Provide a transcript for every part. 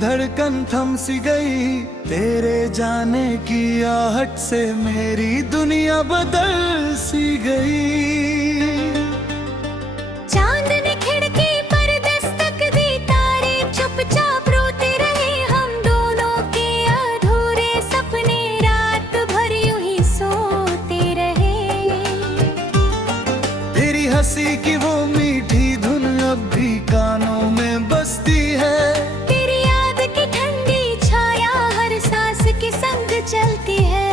धड़कन थम सी गई, तेरे जाने की आहट से मेरी दुनिया बदल सी गई। चांद ने खिड़की पर दस्तक दी, तारे चुपचाप रोते रहे, हम दोनों के अधूरे सपने रात भर यूं ही सोते रहे। तेरी हंसी की वो मीठी धुन अब भी कानों में बसती है, तेरी याद की ठंडी छाया हर सांस के संग चलती है।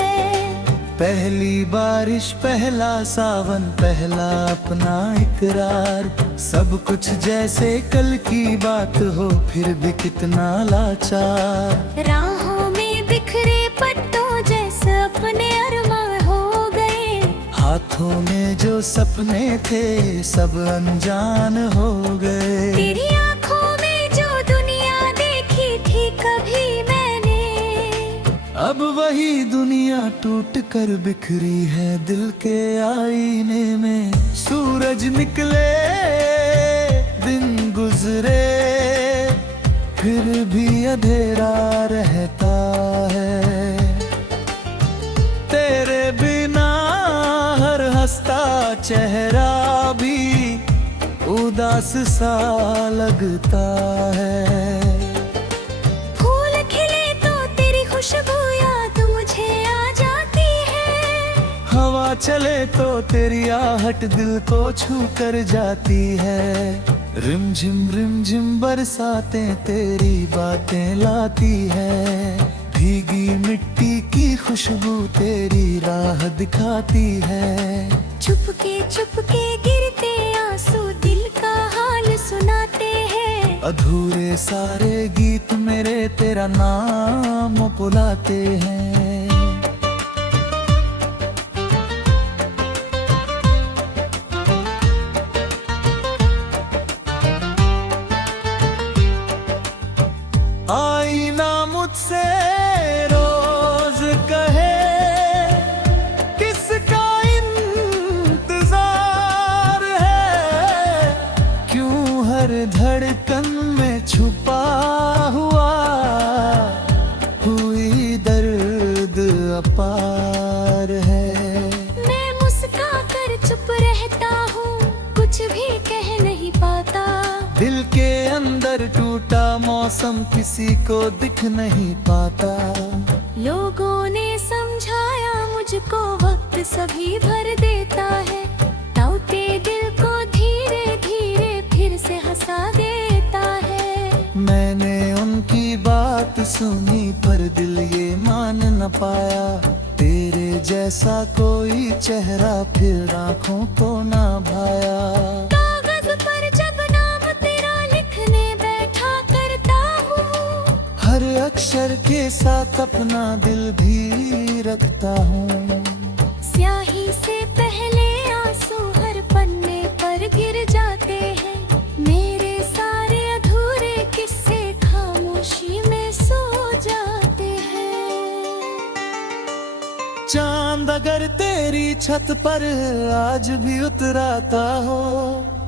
पहली बारिश, पहला सावन, पहला अपना इकरार, सब कुछ जैसे कल की बात हो, फिर भी कितना लाचार। राहों में बिखरे पत्तों जैसे अपने अरमान हो गए, हाथों में जो सपने थे सब अनजान हो गए। तेरी आंखों में जो दुनिया देखी थी कभी मैंने, अब वही दुनिया टूट कर बिखरी है दिल के आईने में। सूरज निकले, दिन गुजरे, फिर भी अंधेरा रहता है। तेरे बिना हर हंसता चेहरा भी उदास सा लगता है। फूल खिले तो तेरी खुशबू याद मुझे आ जाती है, हवा चले तो तेरी आहट दिल को छू कर जाती है। रिमझिम बरसातें तेरी बातें लाती है, भीगी मिट्टी की खुशबू तेरी राह दिखाती है। चुपके गिरते आंसू दिल का हाल सुनाते हैं, अधूरे सारे गीत मेरे तेरा नाम बुलाते हैं। आईना मुझसे रोज कहे, किसका इंतजार है, क्यों हर धड़कन में छुपा हुआ हुई दर्द अपार है। मैं मुस्का कर चुप रहता हूँ, कुछ भी कह नहीं पाता। दिल के अंदर टूटा मौसम किसी को दिख नहीं पाता। लोगों ने समझाया मुझको वक्त सभी भर देता है, टूटे दिल को धीरे धीरे फिर से हंसा देता है। मैंने उनकी बात सुनी पर दिल ये मान न पाया, तेरे जैसा कोई चेहरा फिर आँखों को ना भाया। कागज पर जब नाम तेरा लिखने बैठा करता हूँ, हर अक्षर के साथ अपना दिल भी रखता हूँ। स्याही से पहले आंसू हर पन्ने पर गिर जाते हैं, मेरे सारे अधूरे किस्से खामोशी में सो जाते हैं। चांद अगर तेरी छत पर आज भी उतराता हो,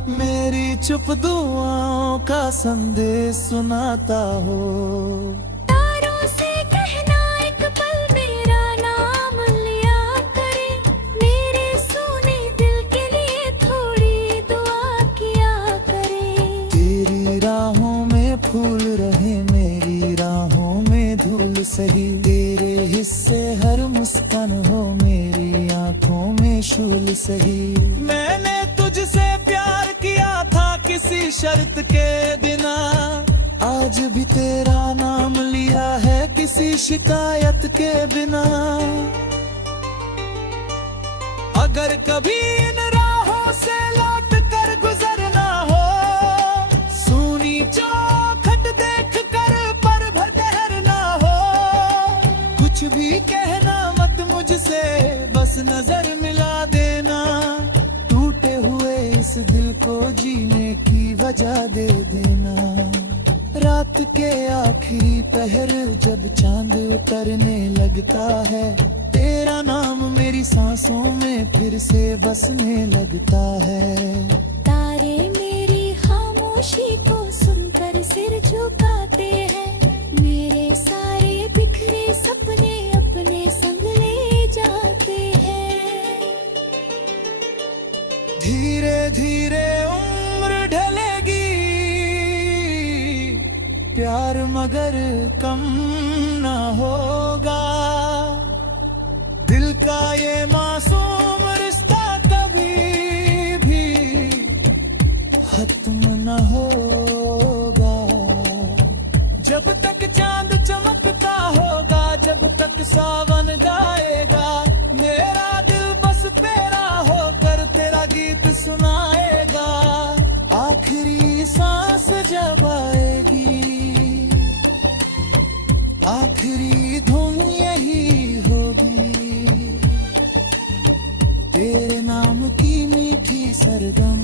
मेरी चुप दुआओं का संदेश सुनाता हो। तारों से कहना एक पल मेरा नाम लिया करे, मेरे सोने दिल के लिए थोड़ी दुआ किया करे। तेरी राहों में फूल रहे, मेरी राहों में धूल सही, तेरे हिस्से हर मुस्कान हो, मेरी आंखों में शूल सही। मैंने तुझसे प्यार किया था किसी शर्त के बिना, आज भी तेरा नाम लिया है किसी शिकायत के बिना। अगर कभी इन राहों से लौट कर गुजरना हो, सूनी चौखट देख कर पर भर ठहरना हो, कुछ भी कहना मत मुझसे, बस नजर मिला देना। टूटे हुए इस दिल को जीने की वजह दे देना। रात के आखिरी पहर जब चांद उतरने लगता है, तेरा नाम मेरी सांसों में फिर से बसने लगता है। तारे मेरी खामोशी को सुनकर सिर झुकाते हैं, सारे बिखरे सपने अपने संग ले जाते हैं। धीरे धीरे उम्र ढलेगी, प्यार मगर कम ना होगा। दिल का ये मासूम रिश्ता कभी भी खत्म न होगा। जब तक चांद चमकता होगा, जब तक सावन गाएगा, मेरा दिल बस तेरा होकर तेरा गीत सुनाएगा। आखिरी सांस जब आएगी, आखिरी धुन यही होगी, तेरे नाम की मीठी सरगम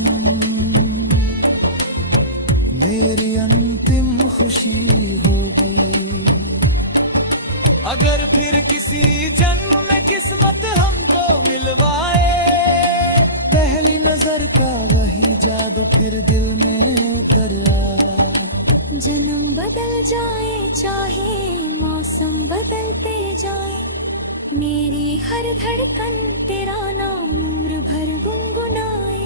मेरी अंतिम खुशी होगी। अगर फिर किसी जन्म में किस्मत हमको मिलवाए, पहली नजर का वही जादू फिर दिल में उतर आए। जन्म बदल जाए चाहे मौसम बदलते जाए, मेरी हर धड़कन तेरा नाम उम्र भर गुनगुनाए।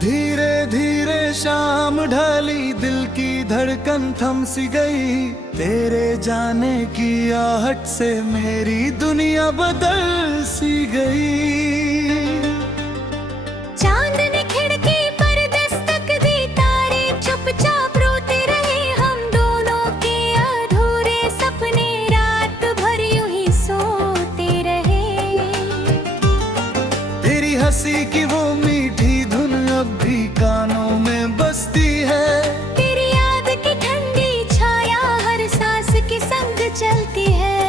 धीरे धीरे शाम ढली, दिल की धड़कन थम सी गई। तेरे जाने की आहट से मेरी दुनिया बदल सी गई। चांद ने खिड़की पर दस्तक दी, तारे चुपचाप रोते रहे, हम दोनों के अधूरे सपने रात भर यूं ही सोते रहे। तेरी हंसी की वो मीठी धुन अब भी कानों में बसती है, तेरी याद की ठंडी छाया हर सांस के संग चलती है।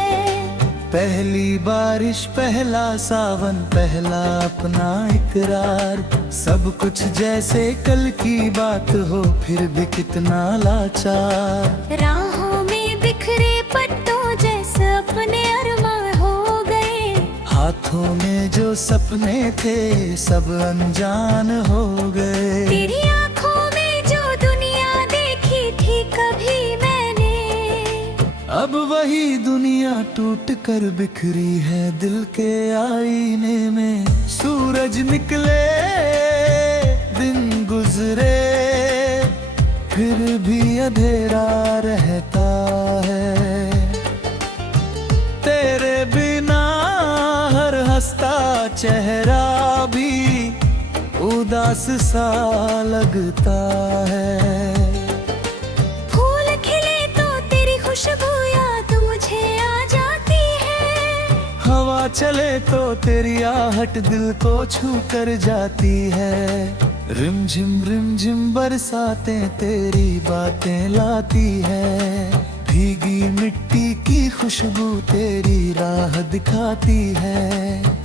पहली बारिश, पहला सावन, पहला अपना इकरार, सब कुछ जैसे कल की बात हो फिर भी कितना लाचार। राहों में बिखरे पत्तों जैसे अपने अरमान हो गए, हाथों में जो सपने थे सब अनजान हो गए। तेरी आंखों में जो दुनिया देखी थी कभी मैंने, अब वही दुनिया टूट कर बिखरी है दिल के आईने में। सूरज निकले, दिन गुजरे, फिर भी अंधेरा रहता है। तेरे बिना हर हंसता चेहरा भी उदास सा लगता है। फूल खिले तो तेरी खुशबू याद मुझे आ जाती है, हवा चले तो तेरी आहट दिल को छू कर जाती है। रिमझिम बरसातें तेरी बातें लाती है, भीगी मिट्टी की खुशबू तेरी राह दिखाती है।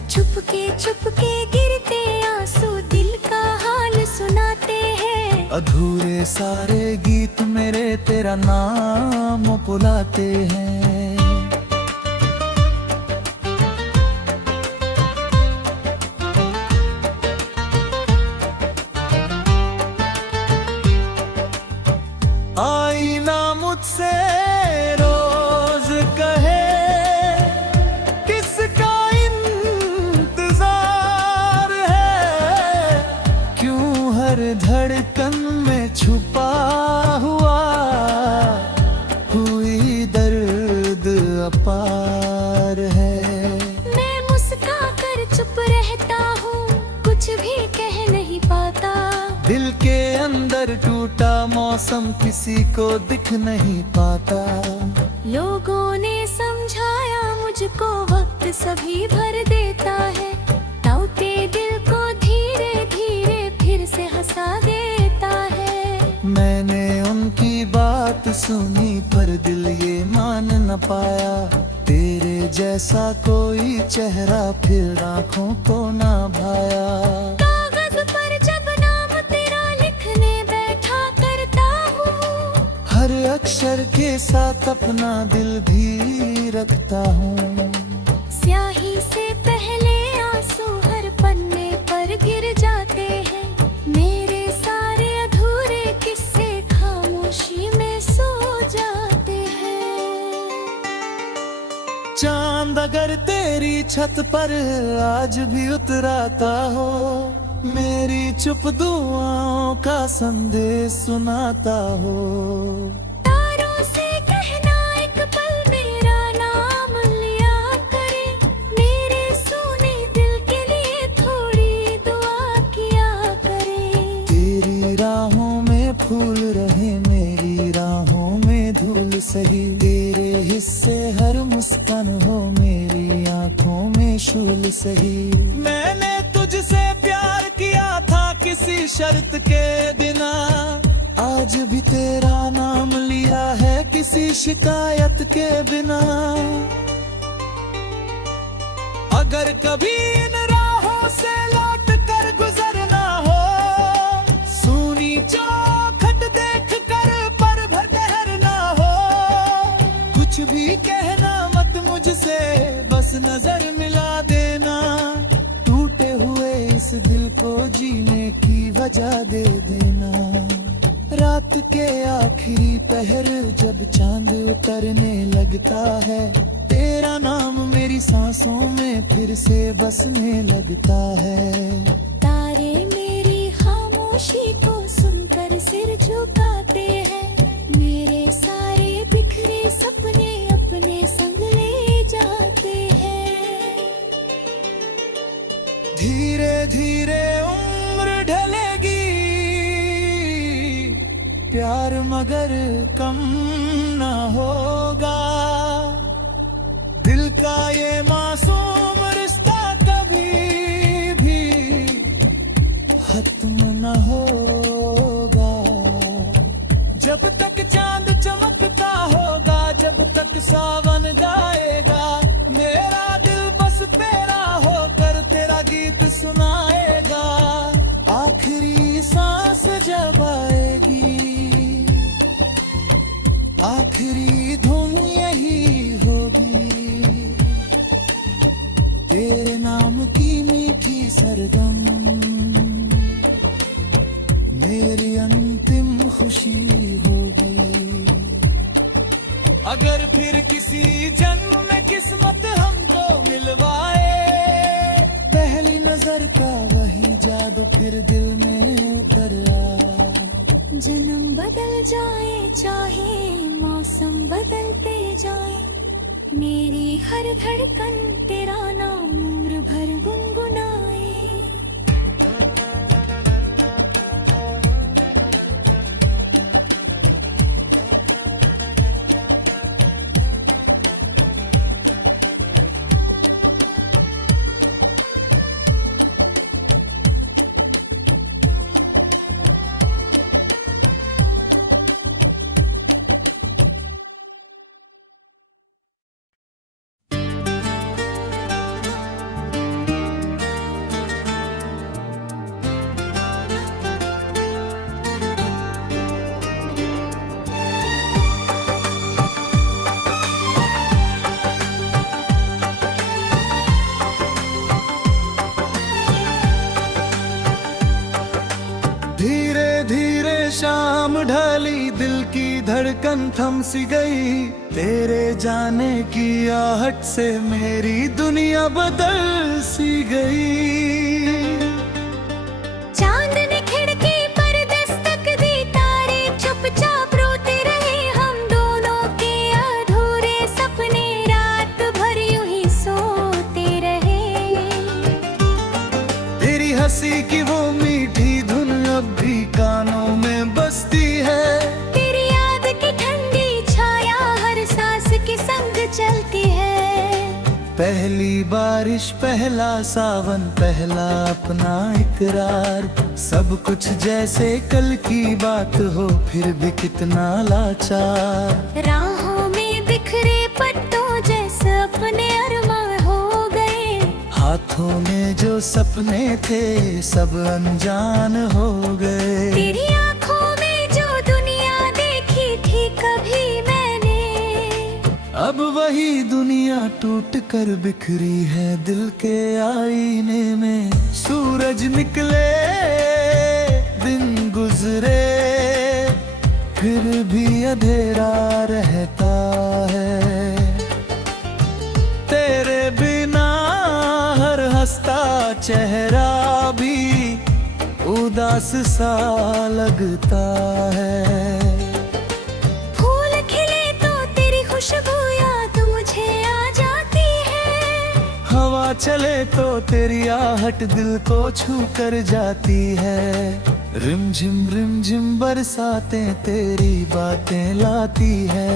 चुपके गिरते आंसू दिल का हाल सुनाते हैं, अधूरे सारे गीत मेरे तेरा नाम बुलाते हैं। आईना मुझसे रोज कहे किसका इंतजार है, क्यों हर धड़कन में छुपा हुआ हुई दर्द अपार है। मैं मुस्का कर चुप रहता हूँ, कुछ भी कह नहीं पाता। दिल के अंदर टूटा मौसम मौसम किसी को दिख नहीं पाता। लोगों ने समझाया मुझको वक्त सभी भर देता है, टूटे दिल को धीरे धीरे फिर से हंसा देता है। मैंने उनकी बात सुनी पर दिल ये मान न पाया, तेरे जैसा कोई चेहरा फिर आँखों को ना भाया। कागज पर जब नाम तेरा लिखने बैठा करता हूँ, हर अक्षर के साथ अपना दिल भी रखता हूँ। स्याही से पहले आंसू हर पन्ने पर गिर जाते हैं, मेरे सारे अधूरे किस्से खामोशी में सो जाते हैं। चांद अगर तेरी छत पर आज भी उतराता हो, मेरी चुप दुआओं का संदेश सुनाता हो। तारों से कहना एक पल मेरा नाम लिया करे, मेरे सोने दिल के लिए थोड़ी दुआ किया करे। तेरी राहों में फूल रहे, मेरी राहों में धूल सही, तेरे हिस्से हर मुस्कान हो, मेरी आंखों में शूल सही। मैंने तुझसे प्यार किया था किसी शर्त के बिना, आज भी तेरा नाम लिया है किसी शिकायत के बिना। अगर कभी इन राहों से लौट कर गुजरना हो, सूनी चौखट देख कर पर भर ठहरना हो। कुछ भी कहना मत मुझसे, बस नजर मिला देना, टूटे हुए इस दिल को जीने की वजह दे देना। रात के आखिरी पहर जब चांद उतरने लगता है, तेरा नाम मेरी सांसों में फिर से बसने लगता है। तारे मेरी खामोशी को सुनकर सिर झुकाते हैं, मेरे सारे बिखरे सपने अपने संग ले जाते हैं। धीरे धीरे उम्र ढलेगी, प्यार मगर कम ना होगा। दिल का ये मासूम रिश्ता कभी भी खत्म न होगा। जब तक चांद चमकता होगा, जब तक सावन गाएगा, मेरा दिल बस तेरा होकर तेरा गीत सुनाएगा। आखिरी सांस जब आएगी, आखिरी धुन यही होगी, तेरे नाम की मीठी सरगम मेरी अंतिम खुशी होगी। अगर फिर किसी जन्म में किस्मत हमको मिलवाए, पहली नजर का वही जादू फिर दिल में उतर आए। जन्म बदल जाए चाहे मौसम बदलते जाए, मेरी हर धड़कन तेरा नाम उम्र भर गुनगुनाए। शाम ढली, दिल की धड़कन थम सी गई, तेरे जाने की आहट से मेरी दुनिया बदल सी गई। चांद ने खिड़की पर दस्तक दी, तारे चुपचाप रोते रहे, हम दोनों के अधूरे सपने रात भर यूं ही सोते रहे। तेरी हंसी की वो मीठी धुन अब भी कानों में बसती है, चलती है। पहली बारिश, पहला सावन, पहला अपना इकरार, सब कुछ जैसे कल की बात हो, फिर भी कितना लाचार। राहों में बिखरे पत्तों जैसे अपने अरमान हो गए, हाथों में जो सपने थे सब अनजान हो गए। तेरी आंखों में जो दुनिया देखी थी कभी मैंने, अब वही दुनिया टूट कर बिखरी है दिल के आईने में। सूरज निकले, दिन गुजरे, फिर भी अंधेरा रहता है। तेरे बिना हर हंसता चेहरा भी उदास सा लगता है। फूल खिले तो तेरी खुशबू याद मुझे आ जाती है, हवा चले तो तेरी आहट दिल को छू कर जाती है। रिमझिम बरसातें तेरी बातें लाती है,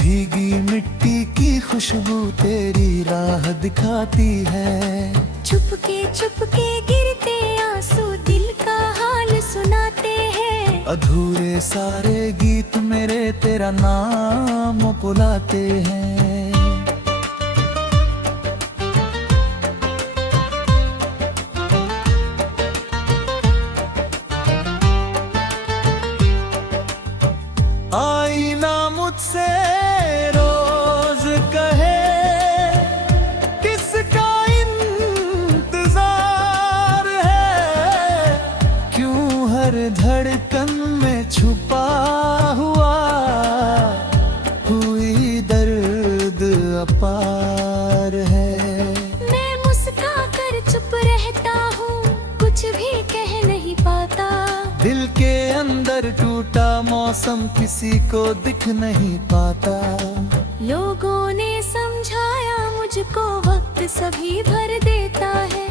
भीगी मिट्टी की खुशबू तेरी राह दिखाती है। चुपके गिरते आंसू दिल का हाल सुनाते हैं, अधूरे सारे गीत मेरे तेरा नाम बुलाते हैं। आईना मुझसे रोज कहे किसका इंतजार है, क्यों हर धड़कन में छुपा हुआ हुई दर्द अपार है। मैं मुस्का कर चुप रहता हूँ, कुछ भी कह नहीं पाता। दिल के अंदर टूटा मौसम किसी को दिख नहीं पाता। लोगों ने समझाया मुझको वक्त सभी भर देता है,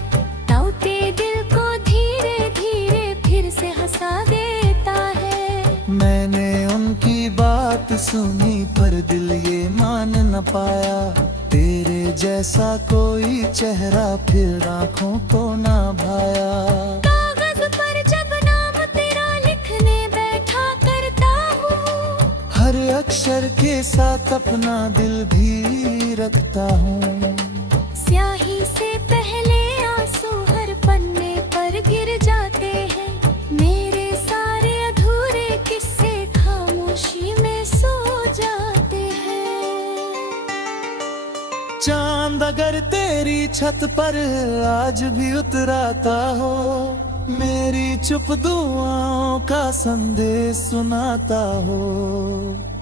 टूटे दिल को धीरे धीरे फिर से हंसा देता है। मैंने उनकी बात सुनी पर दिल ये मान न पाया, तेरे जैसा कोई चेहरा फिर आँखों को ना भाया। कागज पर जब नाम तेरा लिखने बैठा करता हूँ, हर अक्षर के साथ अपना दिल भी रखता हूँ। स्याही से पहले आंसू हर पन्ने पर गिर जाते हैं, मेरे सारे अधूरे किस्से खामोशी में सो जाते हैं। चांद अगर तेरी छत पर आज भी उतराता हो, मेरी चुप दुआओं का संदेश सुनाता हो।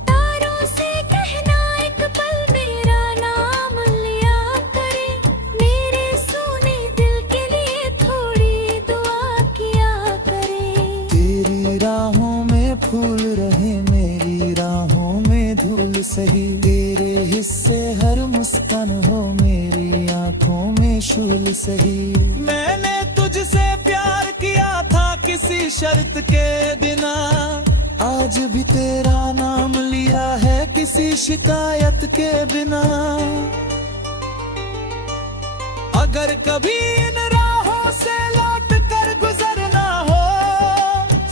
तारों से कहना एक पल मेरा नाम लिया करे, मेरे सोने दिल के लिए थोड़ी दुआ किया करे। तेरी राहों में फूल रहे, मेरी राहों में धूल सही, तेरे हिस्से हर मुस्कान हो, मेरी आंखों में शूल सही। मैंने तुझसे प्यार किया था किसी शर्त के बिना, आज भी तेरा नाम लिया है किसी शिकायत के बिना। अगर कभी इन राहों से लौट कर गुजरना हो,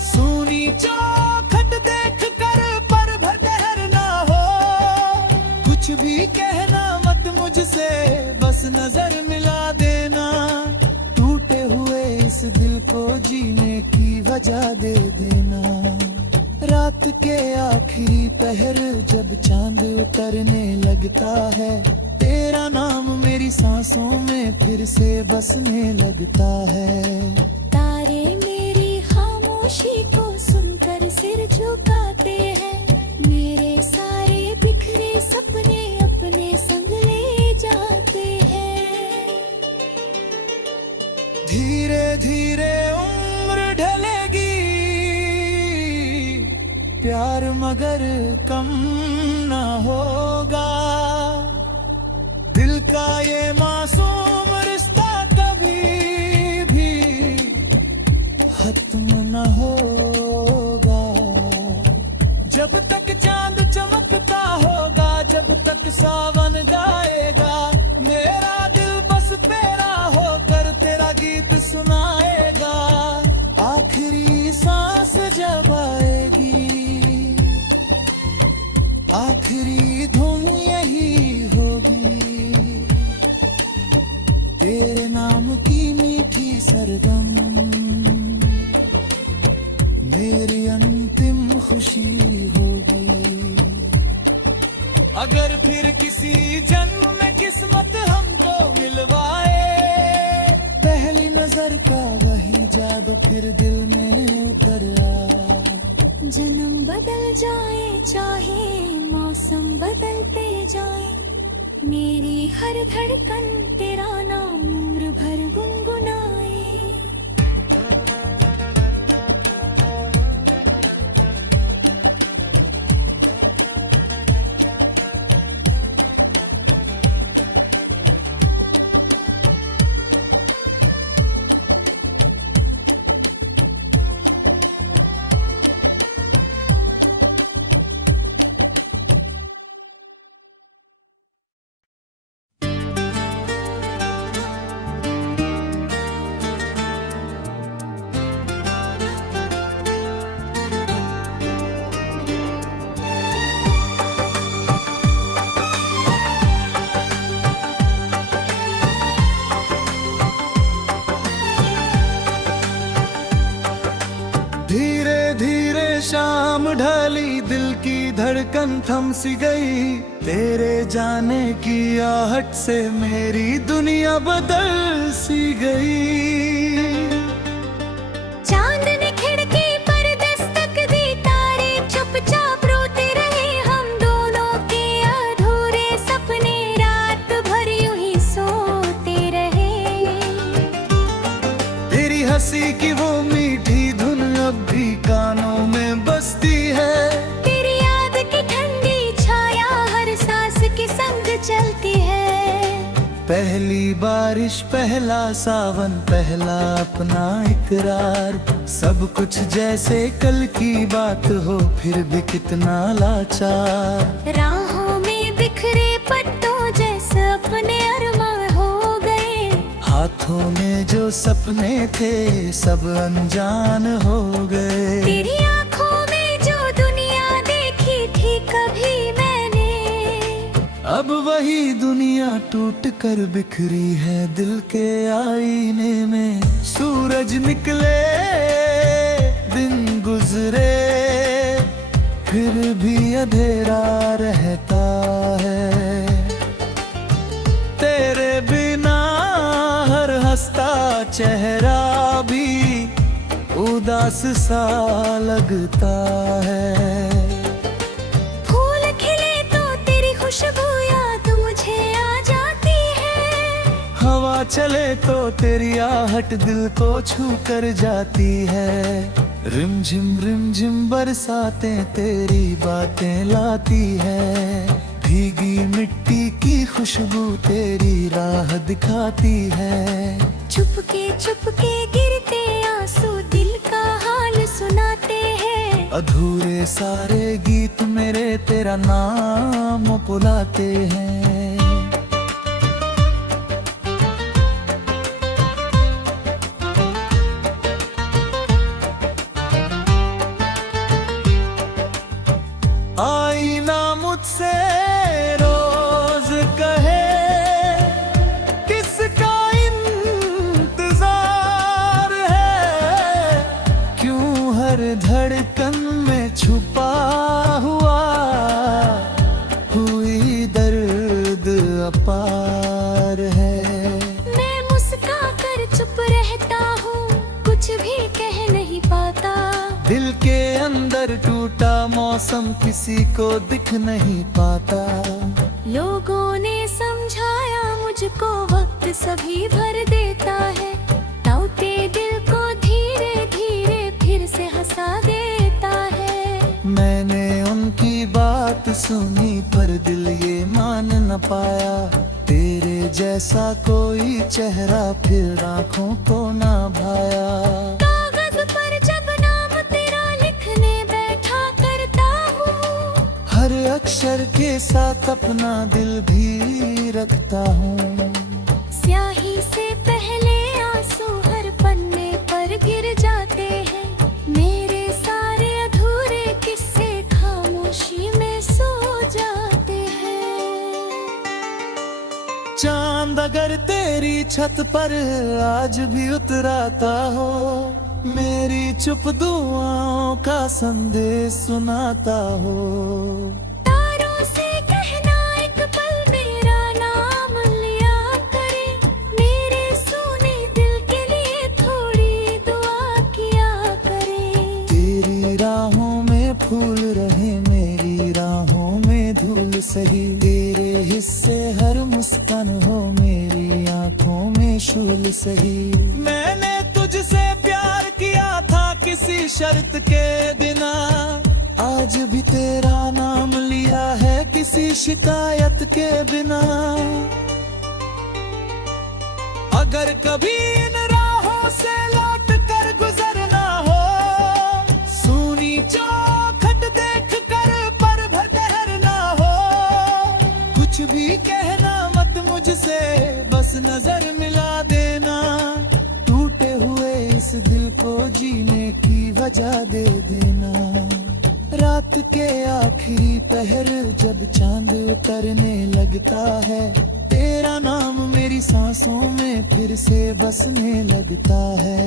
सूनी चौखट देख कर पर भर ठहरना हो, कुछ भी कहना मत मुझसे, बस नजर मिला देना। टूटे हुए इस दिल को जीने की वजह दे देना। रात के आखिरी पहर जब चांद उतरने लगता है, तेरा नाम मेरी सांसों में फिर से बसने लगता है। तारे मेरी खामोशी को सुनकर सिर झुकाते हैं, मेरे सारे बिखरे सपने अपने संग ले जाते हैं। धीरे धीरे उम्र ढलेगी, प्यार मगर कम ना होगा। दिल का ये मासूम रिश्ता कभी भी खत्म न होगा। जब तक चांद चमक महकता होगा जब तक सावन गाएगा। मेरा दिल बस तेरा होकर तेरा गीत सुनाएगा। आखिरी सांस जब आएगी, आखिरी धुन यही होगी, तेरे नाम की मीठी सरगम मेरी अंतिम खुशी होगी। अगर फिर किसी जन्म में किस्मत हमको मिलवाए, पहली नजर का वही जादू फिर दिल में उतर आ। जन्म बदल जाए चाहे मौसम बदलते जाए, मेरी हर धड़कन तेरा नाम उम्र भर गुनगुनाए। धीरे धीरे शाम ढली, दिल की धड़कन थम सी गई। तेरे जाने की आहट से मेरी दुनिया बदल सी गई। चांद ने खिड़की पर दस्तक दी, तारे चुपचाप रोते रहे। हम दोनों के अधूरे सपने रात भर यूं ही सोते रहे। तेरी हंसी की वो मीठी धुन अब भी कानों में बसती है। तेरी याद की ठंडी छाया हर सांस के संग चलती है। पहली बारिश, पहला सावन, पहला अपना इकरार, सब कुछ जैसे कल की बात हो फिर भी कितना लाचार। राहों में बिखरे पत्तों जैसे अपने अरमान हो गए। हाथों में जो सपने थे सब अनजान हो गए। तेरी आंखों में जो दुनिया देखी थी कभी मैंने, अब वही दुनिया टूट कर बिखरी है दिल के आईने में। सूरज निकले, दिन गुजरे, फिर भी अंधेरा रहता है। तेरे बिना हर हंसता चेहरा भी उदास सा लगता है। फूल खिले तो तेरी खुशबू याद मुझे आ जाती है। हवा चले तो तेरी आहट दिल को छू कर जाती है। रिमझिम बरसातें तेरी बातें लाती है। भीगी मिट्टी की खुशबू तेरी राह दिखाती है। चुपके गिरते आंसू दिल का हाल सुनाते हैं। अधूरे सारे गीत मेरे तेरा नाम बुलाते हैं। आईना मुझसे रोज कहे किसका इंतजार है, क्यों हर धड़कन में छुपा हुआ हुई दर्द अपार है। मैं मुस्का कर चुप रहता हूँ, कुछ भी कह नहीं पाता। दिल के अंदर टूटा मौसम किसी को दिख नहीं पाता। लोगों ने समझाया मुझको वक्त सभी भर देता है। टूटे दिल को धीरे धीरे फिर से हंसा देता है। मैंने उनकी बात सुनी पर दिल ये मान न पाया। तेरे जैसा कोई चेहरा फिर आँखों को ना भाया। कागज पर जब नाम तेरा लिखने बैठा करता हूँ, हर अक्षर अक्षर के साथ अपना दिल भी रखता हूँ। स्याही से पहले आंसू हर पन्ने पर गिर जाते हैं। मेरे सारे अधूरे किस्से खामोशी में सो जाते हैं। चांद अगर तेरी छत पर आज भी उतराता हो, मेरी चुप दुआओं का संदेश सुनाता हो। तारों से कहना एक पल मेरा नाम लिया करे, मेरे सोने दिल के लिए थोड़ी दुआ किया करे। तेरी राहों में फूल रहे, मेरी राहों में धूल सही। तेरे हिस्से हर मुस्कान हो, मेरी आंखों में शूल सही। मैंने तुझसे प्यार किया था किसी शर्त के बिना, आज भी तेरा नाम लिया है किसी शिकायत के बिना। अगर कभी इन राहों से लौट कर गुजरना हो, सूनी चौखट देख कर पर भर ठहरना हो। कुछ भी कहना मत मुझसे, बस नजर मिला देना। टूटे हुए इस दिल को जीने की वजह दे देना। रात के आखिरी पहर जब चांद उतरने लगता है, तेरा नाम मेरी सांसों में फिर से बसने लगता है।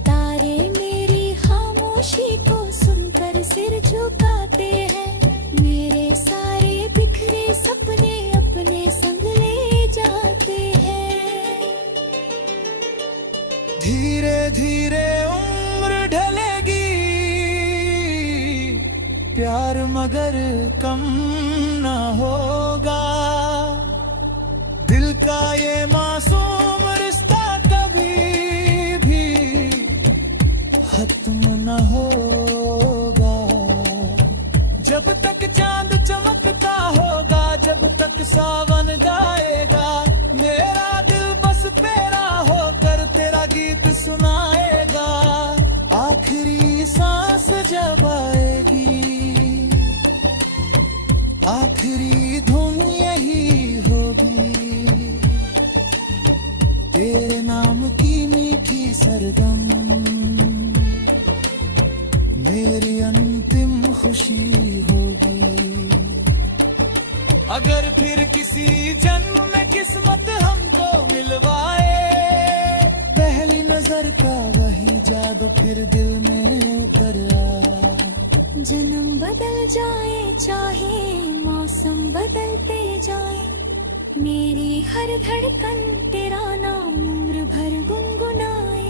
तारे मेरी खामोशी को सुनकर सिर झुकाते हैं। मेरे सारे बिखरे सपने अपने संग ले जाते हैं। धीरे धीरे उम्र ढलेगी, प्यार मगर कम ना होगा। दिल का ये मासूम रिश्ता कभी भी खत्म ना होगा। जब तक चांद चमकता होगा, जब तक सावन गाएगा, मेरा दिल बस तेरा होकर तेरा गीत सुनाएगा। आखिरी सांस जब आएगी, आखिरी धुन यही होगी। तेरे नाम की मीठी सरगम मेरी अंतिम खुशी होगी। अगर फिर किसी जन्म में किस्मत हमको मिलवाए, पहली नजर का वही जादू फिर दिल में उतर आ। जन्म बदल जाए चाहे मौसम बदलते जाए, मेरी हर धड़कन तेरा नाम उम्र भर गुनगुनाए।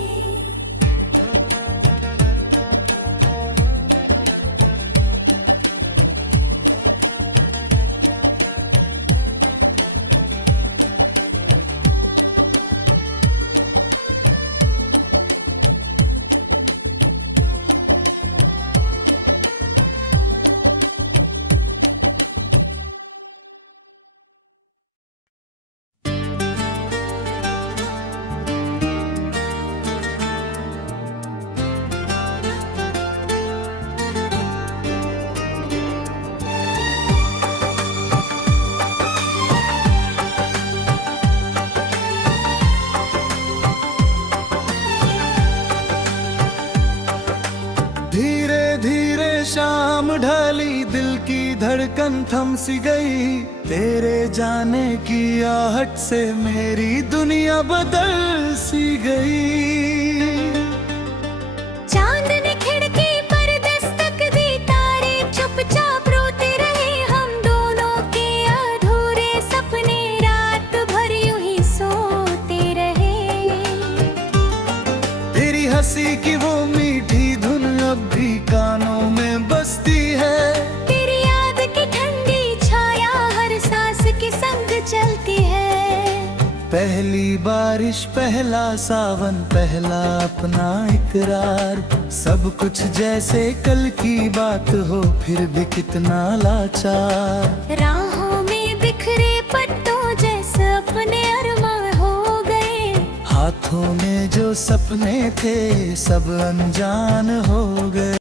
शाम ढली, दिल की धड़कन थम सी गई। तेरे जाने की आहट से मेरी दुनिया बदल सी गई। चांद ने खिड़की पर दस्तक दी, तारे चुपचाप रोते रहे। हम दोनों के अधूरे सपने रात भर यूं ही सोते रहे। तेरी हंसी की वो मीठी धुन अब भी कानों में बसती है। तेरी याद की ठंडी छाया हर सांस के संग चलती है। पहली बारिश, पहला सावन, पहला अपना इकरार, सब कुछ जैसे कल की बात हो, फिर भी कितना लाचार। राहों में बिखरे पत्तों जैसे अपने अरमान हो गए। हाथों में जो सपने थे सब अनजान हो गए।